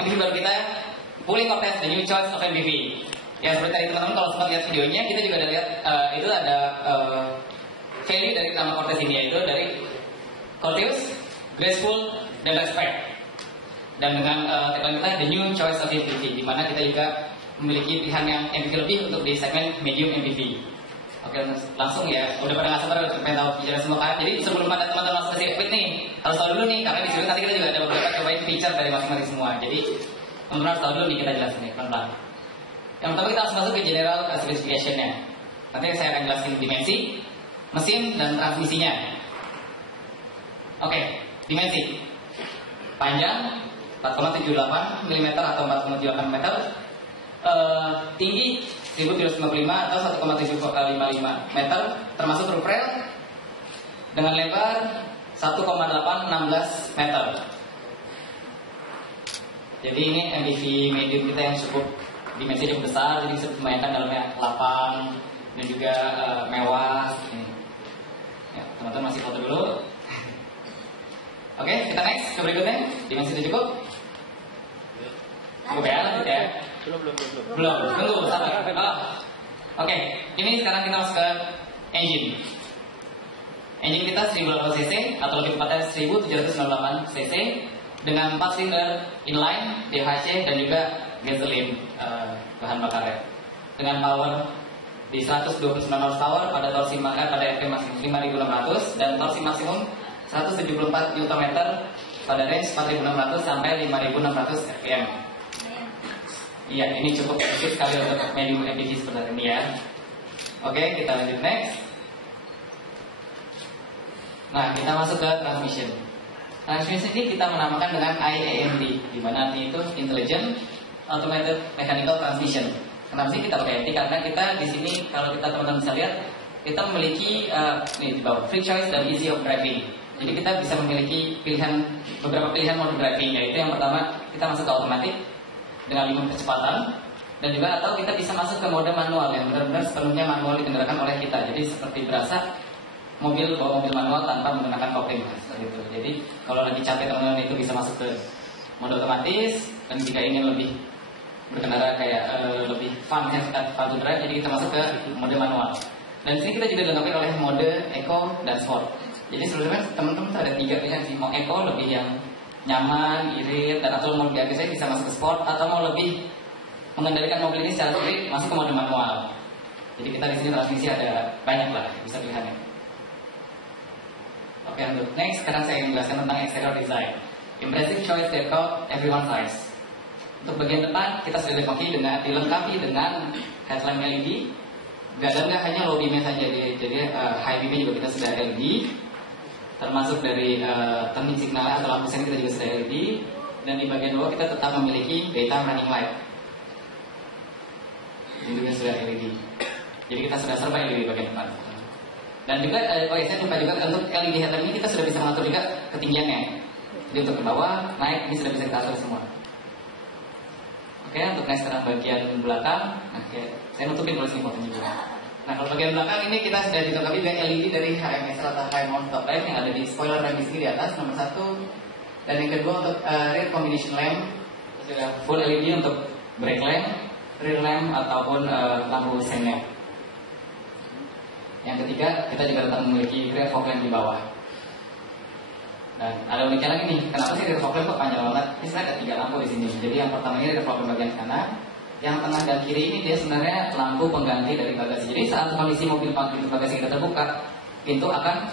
MPV baru kita, Fully Cortez, the new choice of MPV. Ya seperti tadi teman-teman kalau sempat lihat videonya, kita juga ada lihat itu ada value dari nama Cortez ini, yaitu dari courteous, graceful, dan respect. Dan dengan tagline kita the new choice of MPV, di mana kita juga memiliki pilihan yang MPV lebih untuk di segmen medium MPV. Oke, langsung ya, udah pada nggak sabar pengen tahu feature semua kan? Jadi sebelum pada teman-teman langsung ke sirkuit nih, harus tahu dulu nih, karena di sini nanti kita juga ada beberapa cobain feature dari masing-masing semua. Jadi teman-teman harus tahu dulu nih, kita jelasin nih pelan-pelan. Yang pertama kita harus masuk ke general specification-nya. Nanti saya akan jelasin dimensi, mesin, dan transmisinya. Oke, dimensi. Panjang 4,78 mm atau 4,78 meter. Tinggi 1755 atau 1,755 meter termasuk roof rail, dengan lebar 1,816 meter. Jadi ini MPV medium kita yang cukup dimensi cukup besar, jadi bisa membayangkan dalamnya lapang dan juga mewah. Ya, teman-teman masih foto dulu. Oke, kita next ke berikutnya. Dimensi itu cukup? Cukup ya, lanjut ya. Belum. Tunggu, sabar. Oke, ini sekarang kita masuk ke engine. Engine kita 1080 cc atau lebih tepatnya 1798 cc dengan 4 silinder inline, DHC dan juga gasoline bahan bakarnya. Dengan power di 129 horsepower pada torsi pada RPM maksimum 5600 dan torsi maksimum 174 Nm pada range 4600 sampai 5600 rpm. Iya, ini cukup efektif sekali untuk medium MPV seperti ini ya. Oke, kita lanjut next. Nah, kita masuk ke transmission. Transmission ini kita menamakan dengan IAMT, di mana artinya itu Intelligent Automated Mechanical Transmission. Kenapa sih kita pakai AMT? Karena kita di sini kalau kita teman-teman bisa lihat, kita memiliki nih di bawah free choice dan easy of driving. Jadi kita bisa memiliki beberapa pilihan mode driving, yaitu yang pertama kita masuk ke otomatis dengan limit kecepatan, dan juga atau kita bisa masuk ke mode manual yang benar-benar sepenuhnya manual dikendalikan oleh kita. Jadi seperti berasa mobil manual tanpa menggunakan kopling seperti itu. Jadi kalau lagi capek teman-teman itu bisa masuk ke mode otomatis, dan jika ingin lebih berkendara kayak lebih fun to drive, jadi kita masuk ke mode manual. Dan di sini kita juga dilengkapi oleh mode eco dan sport. Jadi sebenarnya teman-teman ada 3 pilihan sih, mau eco lebih yang nyaman, irit, dan atau mau lebih agresif bisa masuk ke sport, atau mau lebih mengendalikan mobil ini secara sendiri masuk ke mode manual. Jadi kita di sini transmisi ada banyak lah bisa pilihannya. Oke, untuk next sekarang saya ingin menjelaskan tentang exterior design. Impressive choice that caught everyone's eyes. Untuk bagian depan kita sudah dilengkapi dengan headlamp LED. Dan nggak hanya low beamnya saja, jadi high beamnya juga kita sudah LED. Termasuk dari turning signal atau lampu sen kita juga sudah LED, dan di bagian bawah kita tetap memiliki daytime running light. Ini juga sudah LED. Jadi kita sudah serba LED di bagian depan. Dan juga saya lupa juga untuk LED headlamp ini kita sudah bisa mengatur juga ketinggiannya. Jadi untuk ke bawah, naik ini sudah bisa kita atur semua. Oke, untuk next sekarang bagian belakang. Nah, saya nutupin dulu sini fotonya juga. Nah, kalau bagian belakang ini kita sudah dilengkapi dengan LED dari HMS atau High Mount Top Lamp yang ada di spoiler lamp di sini di atas nomor 1. Dan yang kedua untuk rear combination lamp sudah full LED untuk brake lamp, rear lamp ataupun lampu sennya. Yang ketiga kita juga tetap memiliki rear fog lamp di bawah. Dan ada uniknya lagi nih, kenapa sih rear fog lamp kok panjang banget? Ini sebenarnya ada 3 lampu di sini. Jadi yang pertama ini rear fog lamp bagian kanan. Yang tengah dan kiri ini dia sebenarnya lampu pengganti dari bagasi. Jadi saat kondisi mobil pintu bagasi kita terbuka, pintu akan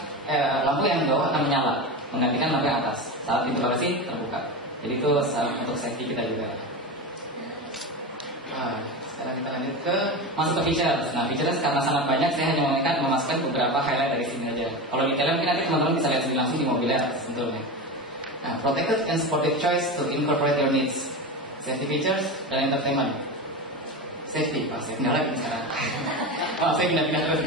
lampu yang di bawah akan menyala, menggantikan lampu yang atas saat pintu bagasi terbuka. Jadi itu untuk safety kita juga. Nah, sekarang kita lanjut masuk ke features. Nah, features karena sangat banyak, saya hanya memasukkan beberapa highlight dari sini aja. Kalau detailnya mungkin nanti teman-teman bisa lihat sendiri langsung di mobilnya tentunya. Nah, protected and supportive choice to incorporate your needs, safety features dan entertainment. Safety, Pak, saya pindah lagi sekarang. Saya pindah terus.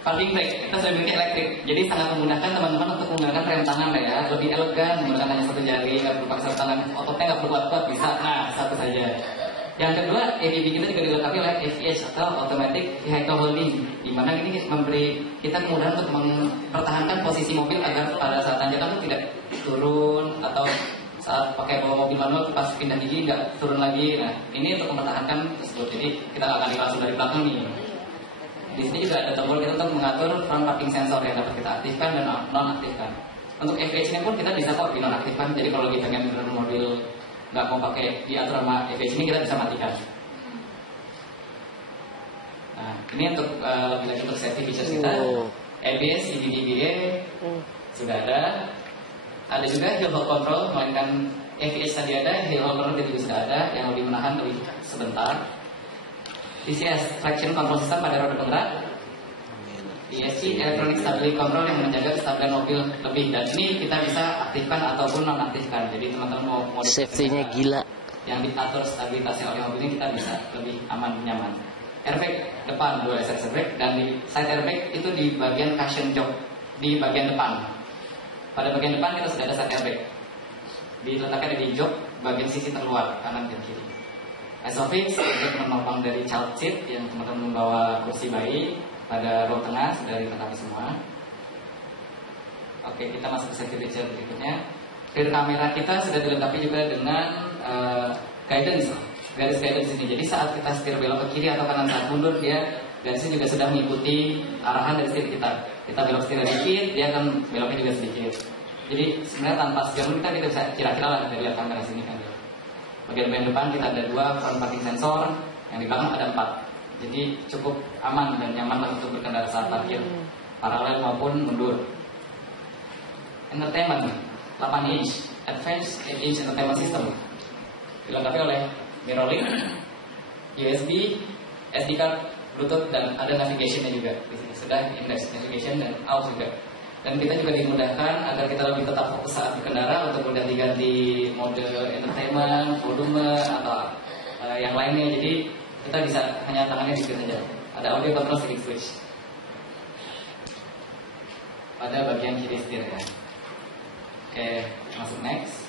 Parking brake, kita sudah memiliki elektrik. Jadi sangat memudahkan teman-teman untuk menggunakan rem tangan ya. Lebih elegan, menggunakan hanya satu jari, nggak perlu pakai tangan. Ototnya nggak perlu kuat-kuat, bisa. Nah, satu saja. Yang kedua, AVB kita juga dilengkapi oleh AVH atau Automatic Vehicle Holding, di mana ini memberi kita kemudahan untuk mempertahankan posisi mobil agar pada saat tanjakan itu tidak turun atau saat pakai bawa mobil manual pas pindah gigi nggak turun lagi. Nah ini untuk mempertahankan tersebut. Jadi kita nggak akan langsung dari belakang nih. Di sini juga ada tombol kita untuk mengatur front parking sensor yang dapat kita aktifkan dan nonaktifkan. Untuk FH ini pun kita bisa kok dinonaktifkan. Jadi kalau kita pengen bener mobil nggak mau pakai diatur sama FH ini, kita bisa matikan. Nah ini untuk lebih lagi untuk safety features kita. ABS, CVT-BA sudah ada. Ada juga hill hold control, melainkan AVH tadi ada, hill hold control juga sudah ada, yang lebih menahan lebih sebentar. TCS, traction control system pada roda penggerak. ESC, electronic stability control yang menjaga kestabilan mobil lebih. Dan ini kita bisa aktifkan ataupun nonaktifkan. Jadi teman-teman mau safety-nya gila. Yang diatur stabilitasnya oleh mobil ini kita bisa lebih aman, nyaman. Airbag depan 2 SX airbag, dan di side airbag itu di bagian cushion jok di bagian depan. Pada bagian depan kita sudah ada side airbag, diletakkan di jok bagian sisi terluar kanan dan kiri. Isofix untuk menopang dari child seat yang teman-teman membawa kursi bayi. Pada row tengah sudah dilengkapi semua. Oke, kita masuk ke safety feature berikutnya. Rear kamera kita sudah dilengkapi juga dengan guidance, garis guidance ini. Jadi saat kita setir belok ke kiri atau kanan saat mundur, dia garisnya juga sudah mengikuti arahan dari setir kita. Kita belok setir sedikit, dia akan beloknya juga sedikit. Jadi sebenarnya tanpa setir kita bisa kira-kira lah dari lihat kamera sini kan. Bagian depan kita ada 2 front parking sensor, yang di belakang ada 4. Jadi cukup aman dan nyaman lah untuk berkendara saat parkir paralel maupun mundur. Entertainment 8 inch Advanced 8 inch Entertainment System dilengkapi oleh mirroring, USB, SD card, Bluetooth, dan ada navigation-nya juga. Di sini sudah index navigation dan out juga. Dan kita juga dimudahkan agar kita lebih tetap fokus saat berkendara untuk mudah diganti mode entertainment, volume atau yang lainnya. Jadi kita bisa hanya tangannya dikit saja. Ada audio control stick switch pada bagian kiri setir ya. Oke, masuk next.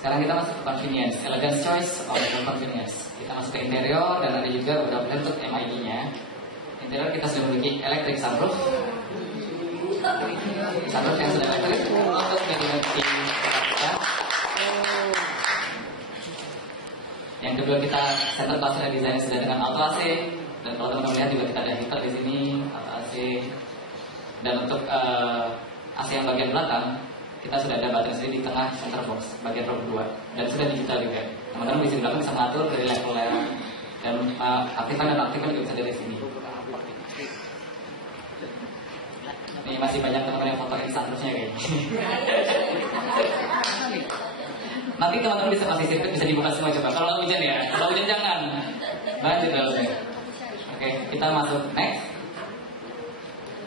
Sekarang kita masuk ke convenience, elegant choice of convenience. Kita masuk ke interior dan ada juga beberapa bentuk MID-nya. Interior kita sudah memiliki electric sunroof. Sunroof yang sudah electric untuk dimensi kita. Yang kedua kita center console desain sudah dengan auto AC, dan kalau teman-teman lihat juga kita ada heater di sini, auto AC. Dan untuk AC yang bagian belakang kita sudah ada baterai sendiri di tengah center box bagian row 2 dan sudah digital juga. Teman-teman di sini belakang bisa mengatur dari level dan aktifkan dan aktifkan juga bisa dari sini. Ini masih banyak teman-teman yang fotoin sunroofnya kayak gini. Nanti teman-teman bisa kasih sirkuit, bisa dibuka semua coba. Kalau hujan ya, kalau hujan jangan. Banjir dalamnya. Oke, kita masuk next.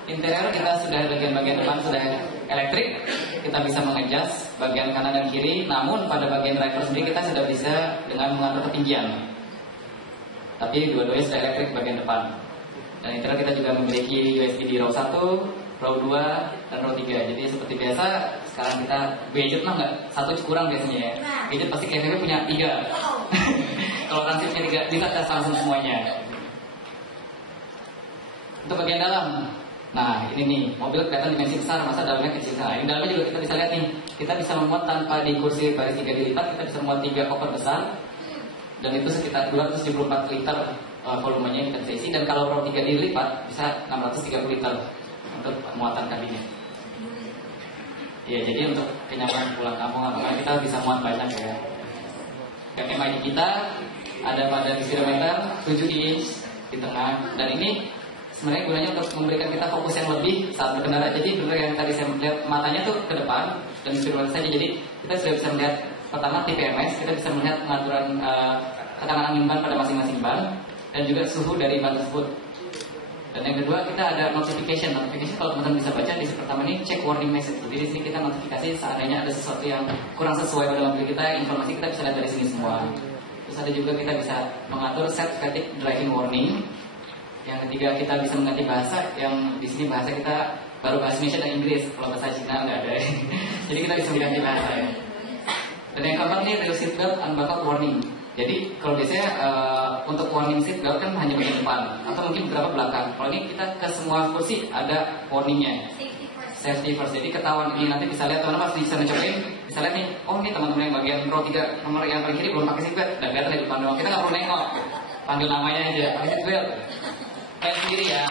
Interior kita sudah bagian-bagian depan sudah elektrik. Kita bisa mengadjust bagian kanan dan kiri. Namun pada bagian driver sendiri kita sudah bisa dengan mengatur ketinggian. Tapi dua-duanya sudah elektrik bagian depan. Dan interior kita juga memiliki USB di row 1, row 2, dan row 3. Jadi seperti biasa sekarang kita gadget mah nggak satu kurang biasanya ya. Gadget pasti kayaknya punya 3. Kalau transitnya 3 bisa tes langsung semuanya. Untuk bagian dalam, nah ini nih mobil kelihatan dimensi besar, masa dalamnya kecil. Nah ini dalamnya juga kita bisa lihat nih, kita bisa memuat tanpa di kursi baris 3 dilipat, kita bisa memuat 3 koper besar. Dan itu sekitar 274 liter volumenya kita bisa isi. Dan kalau row 3 dilipat bisa 630 liter untuk muatan kabinnya. Ya, jadi untuk kenyamanan pulang kampung apa kita bisa muat banyak ya. MID kita ada pada speedometer 7 inch di tengah, dan ini sebenarnya gunanya untuk memberikan kita fokus yang lebih saat berkendara. Jadi benar yang tadi saya melihat matanya tuh ke depan dan speedometer saja. Jadi kita sudah bisa melihat pertama TPMS, kita bisa melihat pengaturan tekanan angin ban pada masing-masing ban dan juga suhu dari ban tersebut. Dan yang kedua kita ada notification. Notification kalau teman-teman bisa baca di pertama ini check warning message. Jadi di sini kita notifikasi seandainya ada sesuatu yang kurang sesuai pada mobil kita, informasi kita bisa lihat dari sini semua. Terus ada juga kita bisa mengatur set static driving warning. Yang ketiga kita bisa mengganti bahasa, yang di sini bahasa kita baru bahasa Indonesia dan Inggris. Kalau bahasa Cina nggak ada. Jadi kita bisa mengganti bahasa ya. Dan yang keempat ini rear seat belt unbuckle warning. Jadi kalau biasanya untuk warning seat belt kan hanya bagian depan atau mungkin beberapa belakang. Kalau ini kita ke semua kursi ada warningnya. safety first. Jadi ketahuan ini nanti bisa lihat teman-teman pas di sana cobain, bisa lihat nih, oh ini teman-teman yang bagian row 3 nomor yang paling kiri belum pakai seatbelt, dan kelihatan di depan doang. Kita nggak perlu nengok, panggil namanya aja, pakai seatbelt. Kayak sendiri ya.